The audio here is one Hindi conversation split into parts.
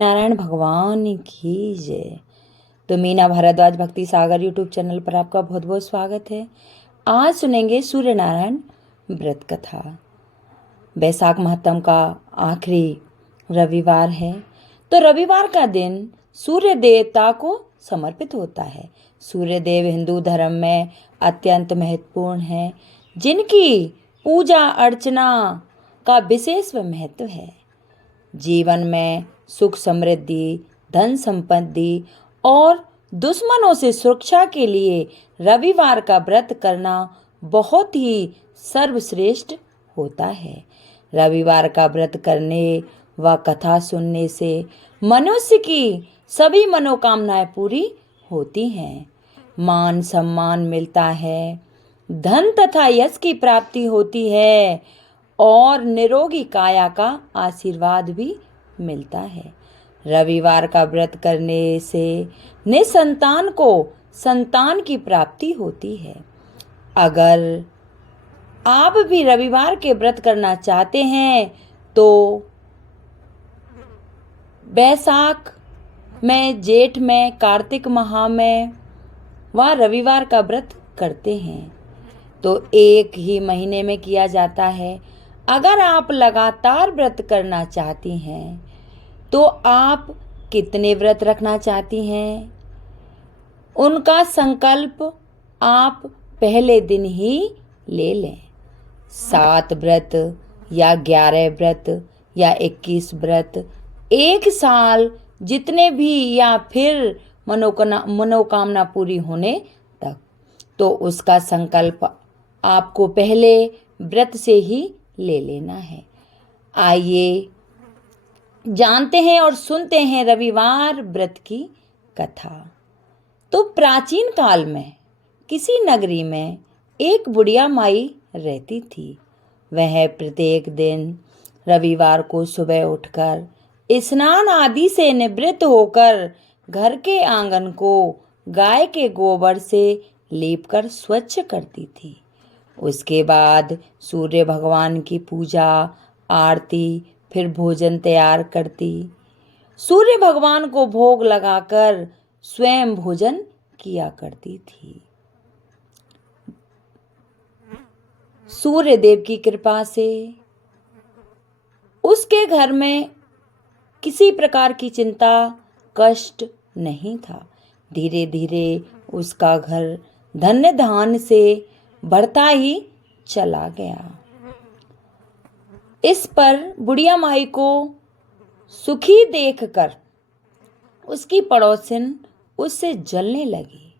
नारायण भगवान की जय। तो मीना भारद्वाज भक्ति सागर यूट्यूब चैनल पर आपका बहुत बहुत स्वागत है। आज सुनेंगे सूर्य नारायण व्रत कथा। बैसाख माह का आखिरी रविवार है, तो रविवार का दिन सूर्य देवता को समर्पित होता है। सूर्य देव हिंदू धर्म में अत्यंत महत्वपूर्ण है, जिनकी पूजा अर्चना का विशेष महत्व है। जीवन में सुख समृद्धि, धन संपत्ति और दुश्मनों से सुरक्षा के लिए रविवार का व्रत करना बहुत ही सर्वश्रेष्ठ होता है। रविवार का व्रत करने व कथा सुनने से मनुष्य की सभी मनोकामनाएं पूरी होती हैं। मान सम्मान मिलता है, धन तथा यश की प्राप्ति होती है और निरोगी काया का आशीर्वाद भी मिलता है। रविवार का व्रत करने से निसंतान को संतान की प्राप्ति होती है। अगर आप भी रविवार के व्रत करना चाहते हैं तो बैसाख में, जेठ में, कार्तिक माह में वह रविवार का व्रत करते हैं तो एक ही महीने में किया जाता है। अगर आप लगातार व्रत करना चाहती हैं तो आप कितने व्रत रखना चाहती हैं, उनका संकल्प आप पहले दिन ही ले लें। 7 व्रत या 11 व्रत या 21 व्रत, एक साल जितने भी, या फिर मनोकामना पूरी होने तक, तो उसका संकल्प आपको पहले व्रत से ही ले लेना है। आइए जानते हैं और सुनते हैं रविवार व्रत की कथा। तो प्राचीन काल में किसी नगरी में एक बुढ़िया माई रहती थी। वह प्रत्येक दिन रविवार को सुबह उठकर स्नान आदि से निवृत्त होकर घर के आंगन को गाय के गोबर से लीपकर स्वच्छ करती थी। उसके बाद सूर्य भगवान की पूजा, आरती, फिर भोजन तैयार करती। सूर्य भगवान को भोग लगाकर स्वयं भोजन किया करती थी। सूर्य देव की कृपा से उसके घर में किसी प्रकार की चिंता, कष्ट नहीं था। धीरे धीरे उसका घर धन्य धान्य से बढ़ता ही चला गया। इस पर बुढ़िया माई को सुखी देखकर उसकी पड़ोसिन उससे जलने लगी।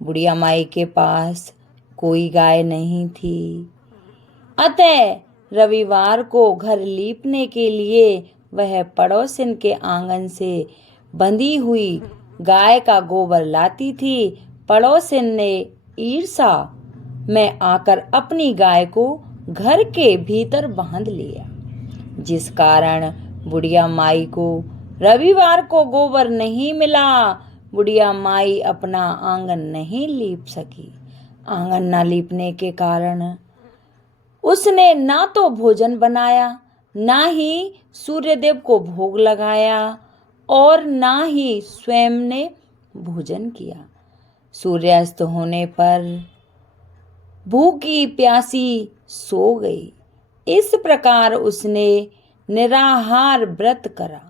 बुढ़िया माई के पास कोई गाय नहीं थी, अतः रविवार को घर लीपने के लिए वह पड़ोसिन के आंगन से बंधी हुई गाय का गोबर लाती थी। पड़ोसिन ने ईर्ष्या में आकर अपनी गाय को घर के भीतर बांध लिया, जिस कारण बुढ़िया माई को रविवार को गोबर नहीं मिला। बुढ़िया माई अपना आंगन नहीं लीप सकी। आंगन न लीपने के कारण उसने ना तो भोजन बनाया, ना ही सूर्यदेव को भोग लगाया और ना ही स्वयं ने भोजन किया। सूर्यास्त होने पर भूखी प्यासी सो गई। इस प्रकार उसने निराहार व्रत करा।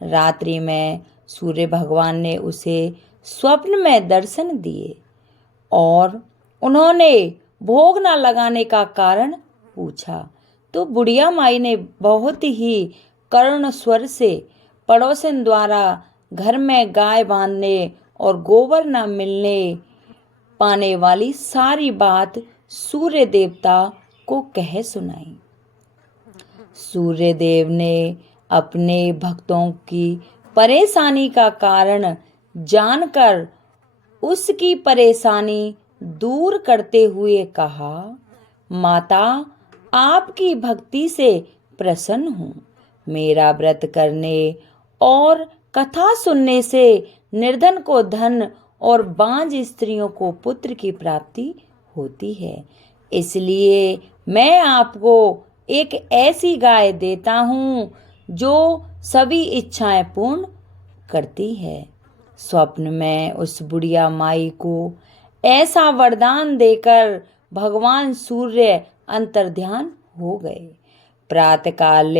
रात्रि में सूर्य भगवान ने उसे स्वप्न में दर्शन दिए और उन्होंने भोग न लगाने का कारण पूछा। तो बुढ़िया माई ने बहुत ही करुण स्वर से पड़ोसन द्वारा घर में गाय बांधने और गोबर न मिलने पाने वाली सारी बात सूर्य देवता को कह सुनाई। सूर्य देव ने अपने भक्तों की परेशानी का कारण जानकर उसकी परेशानी दूर करते हुए कहा, माता, आपकी भक्ति से प्रसन्न हूँ। मेरा व्रत करने और कथा सुनने से निर्धन को धन और बांझ स्त्रियों को पुत्र की प्राप्ति होती है। इसलिए मैं आपको एक ऐसी गाय देता हूँ जो सभी इच्छाएं पूर्ण करती है। स्वप्न में उस बुढ़िया माई को ऐसा वरदान देकर भगवान सूर्य अंतर्ध्यान हो गए। प्रातःकाल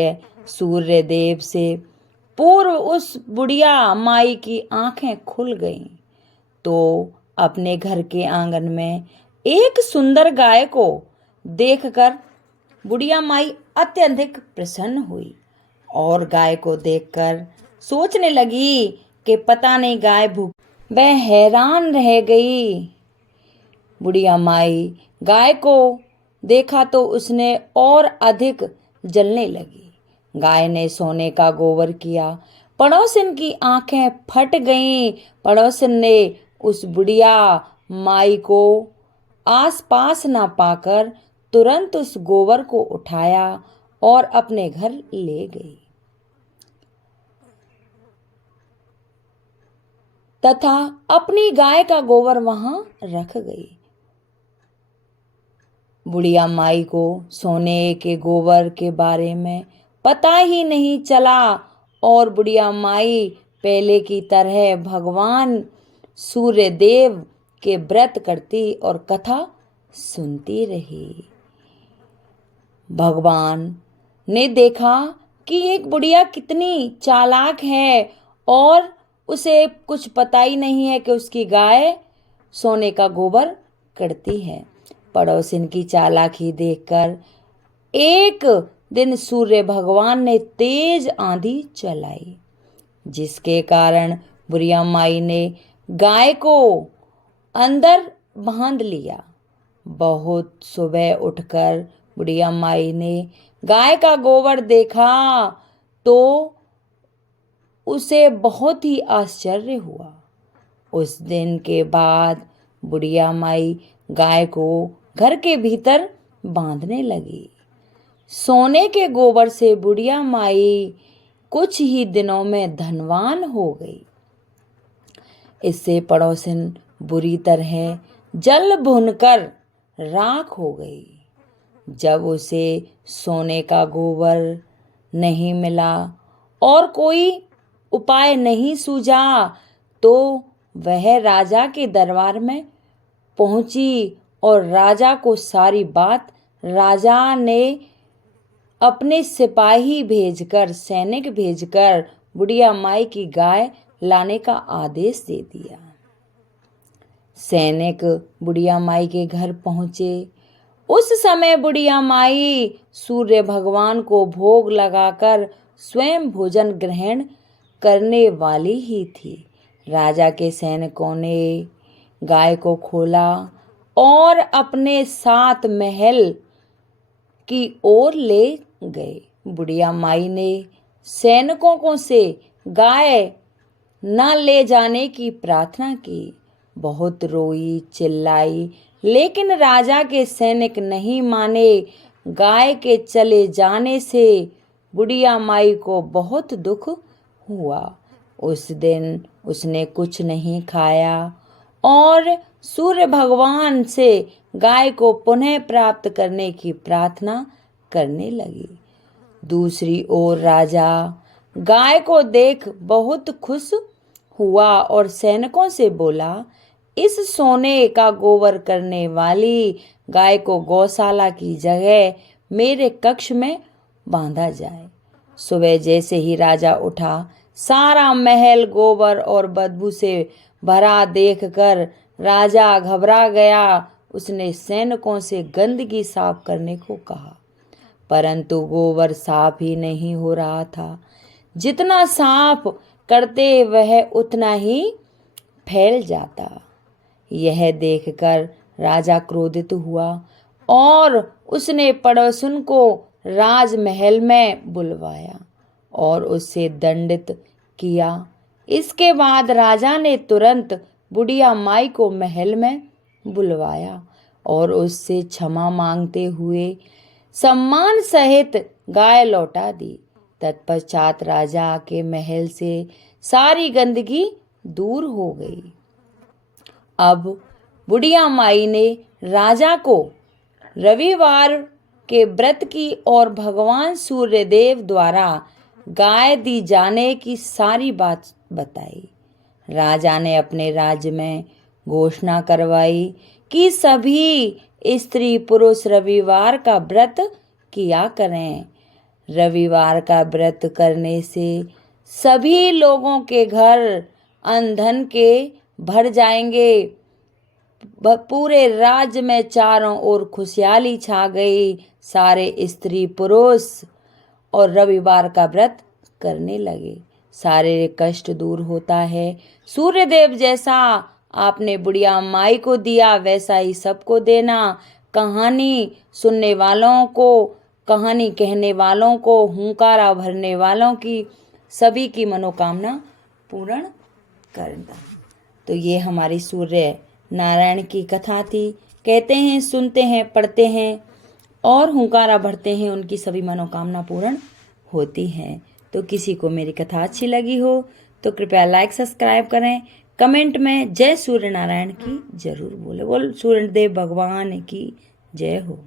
सूर्य देव से पूर्व उस बुढ़िया माई की आंखें खुल गईं, तो अपने घर के आंगन में एक सुंदर गाय को देखकर बुढ़िया माई अत्यधिक प्रसन्न हुई और गाय को देखकर सोचने लगी कि पता नहीं गाय भूख। वह हैरान रह गई। बुढ़िया माई गाय को देखा तो उसने और अधिक जलने लगी। गाय ने सोने का गोबर किया। पड़ोसिन की आंखें फट गईं। पड़ोसिन ने उस बुढ़िया माई को आसपास ना पाकर तुरंत उस गोबर को उठाया और अपने घर ले गई तथा अपनी गाय का गोबर वहां रख गई। बुढ़िया माई को सोने के गोबर के बारे में पता ही नहीं चला और बुढ़िया माई पहले की तरह भगवान सूर्य देव के व्रत करती और कथा सुनती रही। भगवान ने देखा कि एक बुढ़िया कितनी चालाक है और उसे कुछ पता ही नहीं है कि उसकी गाय सोने का गोबर करती है। पड़ोसिन की चालाकी देखकर एक दिन सूर्य भगवान ने तेज आंधी चलाई, जिसके कारण बुढ़िया माई ने गाय को अंदर बांध लिया। बहुत सुबह उठकर बुढ़िया माई ने गाय का गोबर देखा तो उसे बहुत ही आश्चर्य हुआ। उस दिन के बाद बुढ़िया माई गाय को घर के भीतर बांधने लगी। सोने के गोबर से बुढ़िया माई कुछ ही दिनों में धनवान हो गई। इससे पड़ोसिन बुरी तरह जल भुनकर राख हो गई। जब उसे सोने का गोबर नहीं मिला और कोई उपाय नहीं सूझा तो वह राजा के दरबार में पहुंची और राजा को सारी बात राजा ने अपने सिपाही भेजकर सैनिक भेजकर बुढ़िया माई की गाय लाने का आदेश दे दिया। सैनिक बुढ़िया माई के घर पहुंचे। उस समय बुढ़िया माई सूर्य भगवान को भोग लगाकर स्वयं भोजन ग्रहण करने वाली ही थी। राजा के सैनिकों ने गाय को खोला और अपने साथ महल की ओर ले गए। बुढ़िया माई ने सैनिकों को से गाय न ले जाने की प्रार्थना की। बहुत रोई चिल्लाई, लेकिन राजा के सैनिक नहीं माने। गाय के चले जाने से बुढ़िया माई को बहुत दुख हुआ। उस दिन उसने कुछ नहीं खाया और सूर्य भगवान से गाय को पुनः प्राप्त करने की प्रार्थना करने लगी। दूसरी ओर राजा गाय को देख बहुत खुश हुआ और सैनिकों से बोला, इस सोने का गोबर करने वाली गाय को गौशाला की जगह मेरे कक्ष में बांधा जाए। सुबह जैसे ही राजा उठा, सारा महल गोबर और बदबू से भरा देखकर राजा घबरा गया। उसने सैनिकों से गंदगी साफ करने को कहा, परंतु गोबर साफ ही नहीं हो रहा था। जितना साफ करते वह उतना ही फैल जाता। यह देखकर राजा क्रोधित हुआ और उसने पड़ोसन को राजमहल में बुलवाया और उससे दंडित किया। इसके बाद राजा ने तुरंत बुढ़िया माई को महल में बुलवाया और उससे क्षमा मांगते हुए सम्मान सहित गाय लौटा दी। तत्पश्चात राजा के महल से सारी गंदगी दूर हो गई। अब बुढ़िया माई ने राजा को रविवार के व्रत की और भगवान सूर्यदेव द्वारा गाय दी जाने की सारी बात बताई। राजा ने अपने राज्य में घोषणा करवाई कि सभी स्त्री पुरुष रविवार का व्रत किया करें। रविवार का व्रत करने से सभी लोगों के घर अन्न धन के भर जाएंगे। पूरे राज्य में चारों ओर खुशहाली छा गई। सारे स्त्री पुरुष और रविवार का व्रत करने लगे। शारीरिक कष्ट दूर होता है। सूर्यदेव जैसा आपने बुढ़िया माई को दिया वैसा ही सबको देना। कहानी सुनने वालों को, कहानी कहने वालों को, हुंकारा भरने वालों की सभी की मनोकामना पूर्ण करना। तो ये हमारी सूर्य नारायण की कथा थी। कहते हैं, सुनते हैं, पढ़ते हैं और हुंकारा भरते हैं, उनकी सभी मनोकामना पूर्ण होती हैं। तो किसी को मेरी कथा अच्छी लगी हो तो कृपया लाइक सब्सक्राइब करें। कमेंट में जय सूर्य नारायण की जरूर बोले। बोल सूर्यदेव भगवान की जय हो।